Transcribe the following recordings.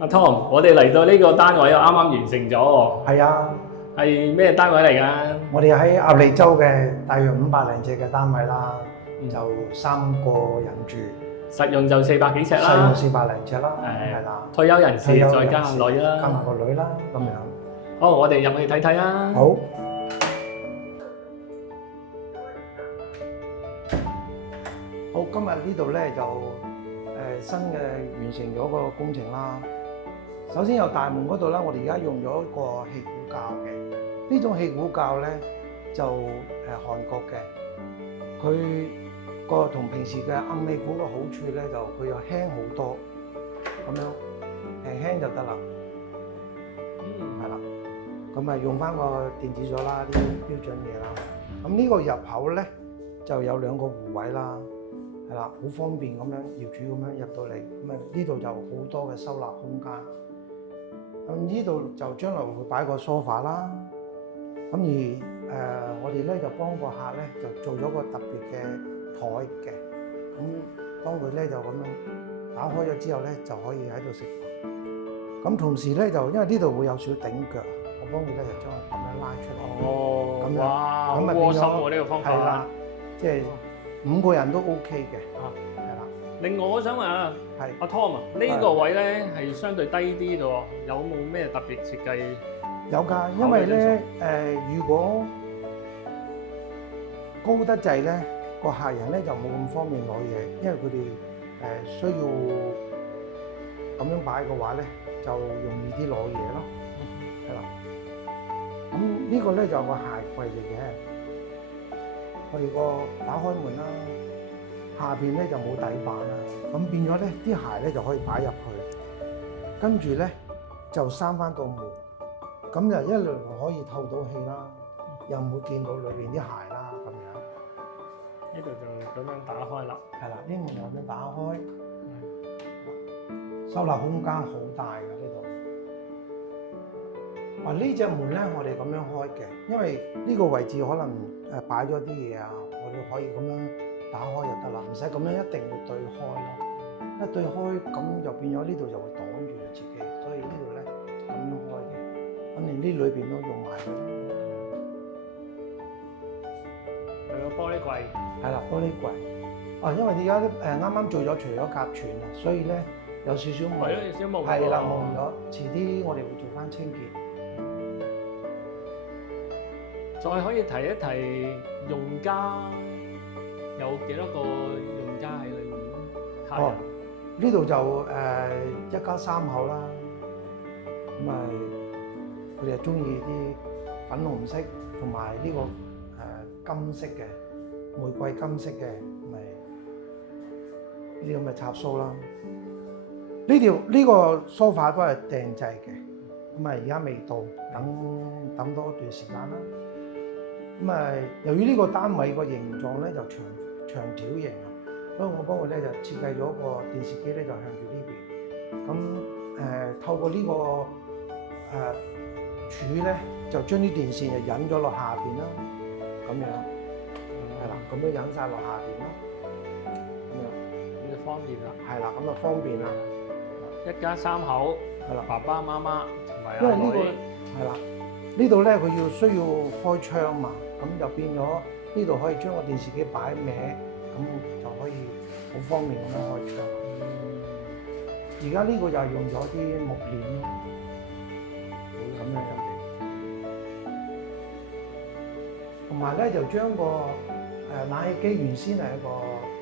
阿 Tom，我哋嚟到呢個單位啊，啱啱完成咗喎。係啊，係咩單位嚟㗎？我哋喺鴨脷洲嘅大約500零尺嘅單位啦，就3個人住，實用就400幾尺細啦用。400零尺啦，係係啦，退休人士退休再加人士女啦。加埋個女啦，咁樣。好，我哋入去睇睇啦。好。好，今日呢度咧就新嘅完成咗個工程啦。首先由大門嗰度啦，我哋而家用咗一個氣鼓膠嘅，呢種氣鼓膠咧就韓國嘅，佢個同平時嘅暗氣鼓嘅好處咧就佢又輕好多，咁樣輕就得啦，係啦。咁咪用翻個電子鎖啦，呢啲標準嘢啦。咁呢個入口咧就有2個護位啦，係啦，好方便咁樣業主咁樣入到嚟。咁啊呢度就好多嘅收納空間。咁呢度就將來會擺個 sofa 啦。咁而我哋咧就幫個客咧就做咗個特別嘅台嘅。咁當佢咧就咁樣打開咗之後咧就可以喺度食飯。咁同時咧就因為呢度會有少頂腳。我幫佢咧就將佢咁樣拉出嚟，哦，咁樣哇，好咁咪變咗窩心喎呢個方法。係啦，即係5個人都 OK 嘅，係啦，另外我想問啊，係阿 Tom 啊，呢個位咧係相對低啲嘅喎，有冇咩特別設計？有㗎，因為咧如果高得滯咧，個客人咧就冇咁方便攞嘢，因為佢哋需要咁樣擺嘅話咧，就容易啲攞嘢咯，係啦。咁呢個咧就有個鞋櫃嚟嘅，我哋個打開門啦，下邊咧就冇底板啦，咁變咗咧啲鞋咧就可以擺入去，跟住咧就閂翻道門，咁就一來可以透到氣啦，又唔會見到裏邊啲鞋啦咁樣。呢度就咁樣打開啦。係啦，呢門就咁樣打開，收納空間好大㗎呢度。呢隻門咧，我哋咁樣開嘅，因為呢個位置可能擺咗啲嘢啊，我哋可以咁樣打開就得啦，唔使咁樣一定要對開咯。一對開咁就變咗呢度就會擋住自己，所以呢度咧咁樣開嘅。咁連呢裏邊都用埋佢啦。有個玻璃櫃。係啦，玻璃櫃。因為而家啱啱做咗除咗甲醛啊，所以咧有少少毛。係咯，有少少毛。係啦，毛咗。遲啲我哋會做翻清潔。再可以提一提用家有幾多個用家喺裏面咧？客人呢度就一家3口啦。咁啊，佢哋係中意啲粉紅色同埋呢個金色嘅玫瑰金色嘅，咪呢啲咁嘅插蘇啦。呢個梳化都係訂製嘅，咁啊而家未到，等多一段時間啦。咁啊，由於呢個單位個形狀咧就長條形啊，所以我幫佢咧就設計咗個電視機咧就向住呢邊。咁透過呢個柱咧，就將啲電線就引咗落下邊啦，咁樣係啦，咁樣引晒落下邊啦，咁樣呢就方便啦。係啦，咁就方便啦。一家3口，係啦，爸爸媽媽同埋因為呢個阿女。係啦，呢度咧佢需要開窗嘛，咁就變咗呢度可以將個電視機擺歪，咁就可以好方便咁樣開窗。而家呢個就係用咗啲木鏈咯，咁樣嘅。同埋咧就將個冷氣機原先係一個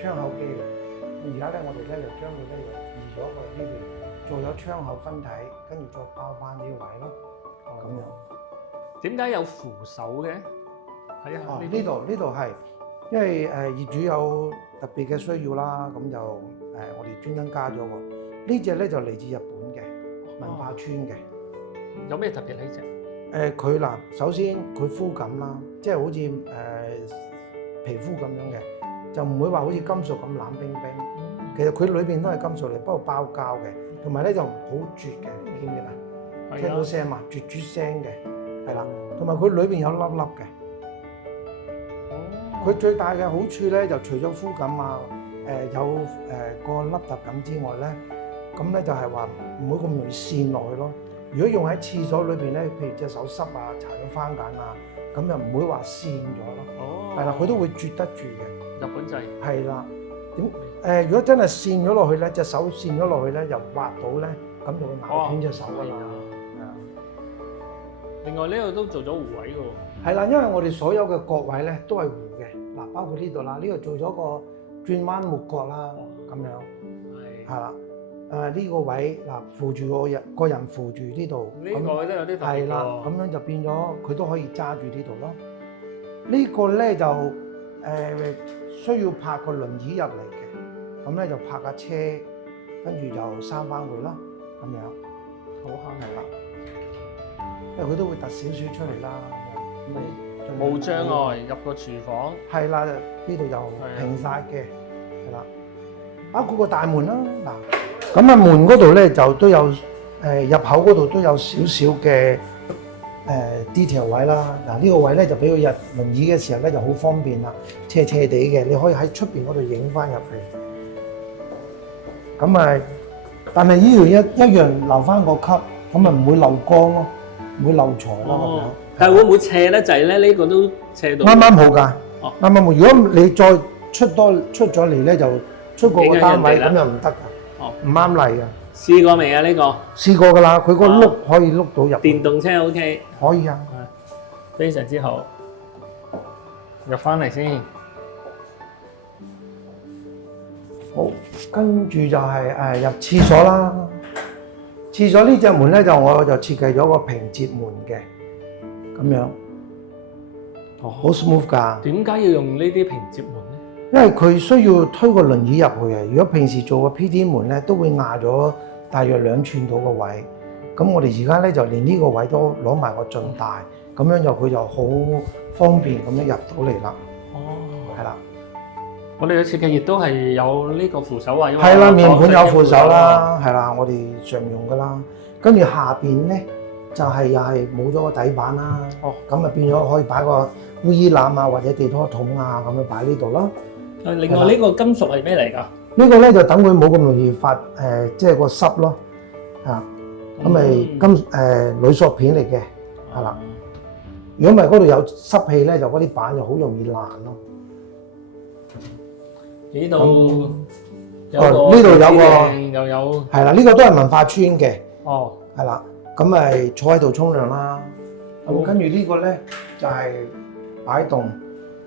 窗口機嚟，而家咧我哋咧就將佢咧就移咗去呢邊，做咗窗口分體，跟住再包翻啲位咯，咁樣。點解有扶手嘅？喺呢度係，因為業主有特別嘅需要啦，咁就我哋專登加咗個。呢隻咧就嚟自日本嘅文化村嘅。有咩特別呢隻？佢嗱，首先佢膚感啦，即係好似皮膚咁樣嘅，就唔會話好似金屬咁冷冰冰。其實佢裏邊都係金屬嚟，不過包膠嘅，同埋咧就好絕嘅，見唔見啊？聽到聲嘛，絕絕聲嘅，係啦。同埋佢裏邊有粒粒嘅。佢最大嘅好處咧，就除咗膚感啊，有個凹凸感之外咧，咁咧就係話唔會咁容易跣落去咯。如果用喺廁所裏邊咧，譬如隻手濕啊、搽咗番梘啊，咁就唔會話跣咗咯。哦，係啦，佢都會啜得住嘅。日本製係啦，如果真係跣咗落去咧，隻手跣咗落去咧，又滑到咧，咁就會咬斷隻手㗎啦。係啊。另外呢度都做咗護位喎。係啦，因為我哋所有嘅角位咧都係弧嘅，嗱，包括呢度啦，呢度做咗個轉彎木角啦，咁樣係啦。呢個位嗱扶住個人扶住呢度，呢個都有啲特別係啦，咁樣就變咗佢都可以揸住呢度咯。呢個咧就需要泊個輪椅入嚟嘅，咁咧就泊架車，跟住就閂翻佢啦，咁樣好慳係啦，因為佢都會突少少出嚟啦，咁咪冇障礙入個廚房。係啦，呢度就平晒嘅，係啦，包括個大門啦，嗱。咁啊門嗰度咧就都有入口嗰度都有少少嘅detail 位啦。嗱呢個位咧就俾佢入輪椅嘅時候咧就好方便啦，斜斜地嘅，你可以喺出邊嗰度影翻入去。咁啊，但係呢度一樣留翻個級，咁啊唔會漏光咯，唔會漏財咯咁樣。但係會唔會斜得滯咧？呢個都斜到。啱啱好㗎，啱啱好。如果你再出咗嚟咧，就出過個單位咁又唔得㗎。唔啱嚟㗎。試過未啊？呢個試過㗎啦，佢個碌可以碌到入。電動車 OK。可以啊，非常之好。入翻嚟先。好，跟住就係入廁所啦。廁所呢隻門咧我就設計咗個平折門嘅，咁樣。好 smooth 㗎。點解要用呢啲平折門咧？因為佢需要推個輪椅入去嘅，如果平時做個 PD 門咧，都會壓咗大約2寸到個位。咁我哋而家咧就連呢個位都攞埋個盡大，咁樣佢就好方便咁樣入到嚟啦。哦，係啦。我哋嘅設計亦都係有呢個扶手啊，因為係啦，面盤有扶手啦，係啦，我哋常用噶啦。跟住下邊咧就係又係冇咗個底板啦。哦，咁啊變咗可以擺個烏衣籃啊，或者地拖桶啊，咁樣擺呢度咯。另外呢個金屬係咩嚟㗎？呢個咧就等佢冇咁容易發即係個濕咯，嚇。咁咪鋁塑片嚟嘅，係啦。如果唔係嗰度有濕氣咧，就嗰啲板就好容易爛咯。呢度呢度有個又有係啦，呢個都係文化村嘅。哦，係啦，咁咪坐喺度沖涼啦。咁跟住呢個咧就係擺棟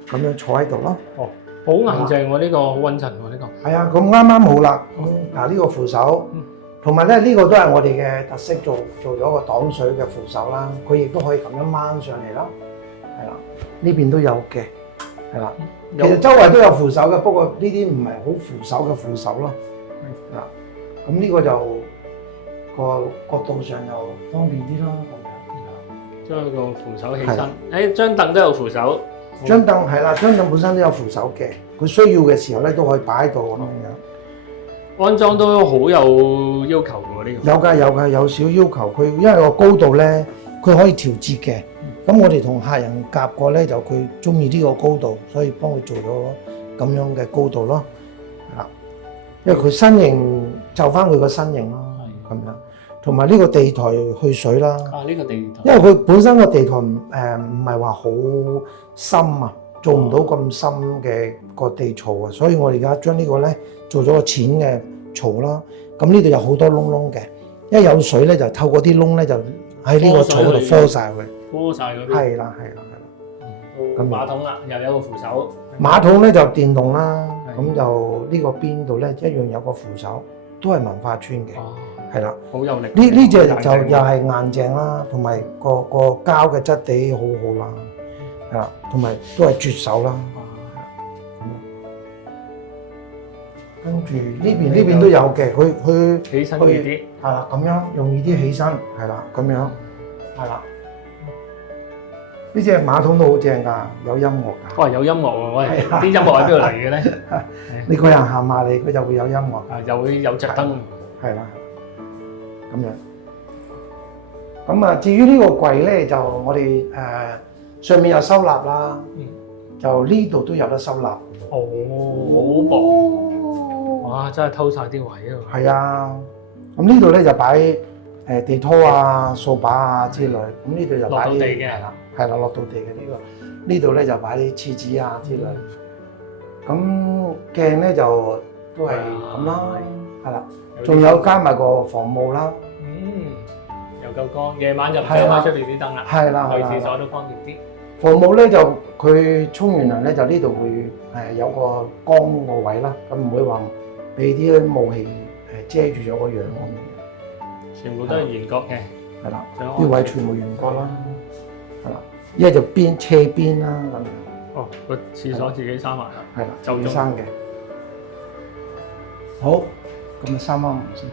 咁樣坐喺度咯。哦。好硬淨喎，呢個好穩陣喎，呢個。係啊，咁啱啱好啦。嗱，呢個扶手，同埋咧呢個都係我哋嘅特色，做咗個擋水嘅扶手啦。佢亦都可以咁樣掹上嚟啦。係啦，呢邊都有嘅。係啦，其實周圍都有扶手嘅，不過呢啲唔係好扶手嘅扶手咯。嗱，咁呢個就個角度上又方便啲咯。咁樣將個扶手起身。張凳都有扶手。張凳係啦，張凳本身都有扶手嘅，佢需要嘅時候咧都可以擺喺度咁樣。安裝都好有要求喎，呢個。有㗎，有少要求。佢因為個高度咧，佢可以調節嘅。咁我哋同客人夾過咧，就佢中意呢個高度，所以幫佢做咗咁樣嘅高度咯。係啦，因為佢身形就翻佢個身形咯，咁樣。同埋呢個地台去水啦。呢個地台。因為佢本身個地台唔係話好深啊，做唔到咁深嘅個地槽啊，所以我哋而家將呢個咧做咗個淺嘅槽啦。咁呢度有好多窿窿嘅，一有水咧就透過啲窿咧就喺呢個槽度科晒佢。科晒嗰啲。係啦。咁馬桶啦，又有個扶手。馬桶咧就電動啦，咁就呢個邊度咧一樣有個扶手，都係文化村嘅。係啦，好有力。呢隻就又係硬淨啦，同埋個膠嘅質地好好啦，係啦，同埋都係絕手啦。跟住呢邊都有嘅，佢起身易啲，係啦，咁樣容易啲起身，係啦，咁樣，係啦。呢隻馬桶都好正㗎，有音樂㗎。哇，有音樂喎！喂，啲音樂喺邊度嚟嘅咧？你個人行埋嚟，佢就會有音樂。又會有隻燈。係啦。咁樣，咁啊，至於呢個櫃咧，就我哋上面有收納啦，就呢度都有得收納。哦，好薄，哇！真係偷晒啲位啊！係啊，咁呢度咧就擺地拖啊、掃把啊之類。咁呢度就擺啲落到地嘅係啦，係啦，落到地嘅呢個。呢度咧就擺啲廁紙啊之類。咁鏡咧就都係咁啦，係啦。仲有加埋個防霧啦。又夠光，夜晚就唔使開出邊啲燈啦。係啦，去廁所都方便啲。防霧咧就佢沖完涼咧就呢度會有個光個位啦，咁唔會話俾啲霧氣遮住咗個樣咁樣。全部都係圓角嘅，係啦，呢位全部圓角啦，係啦，一就邊斜邊啦咁樣。哦，個廁所自己閂埋啦。係啦，就自己生嘅。好，咁啊閂翻門先。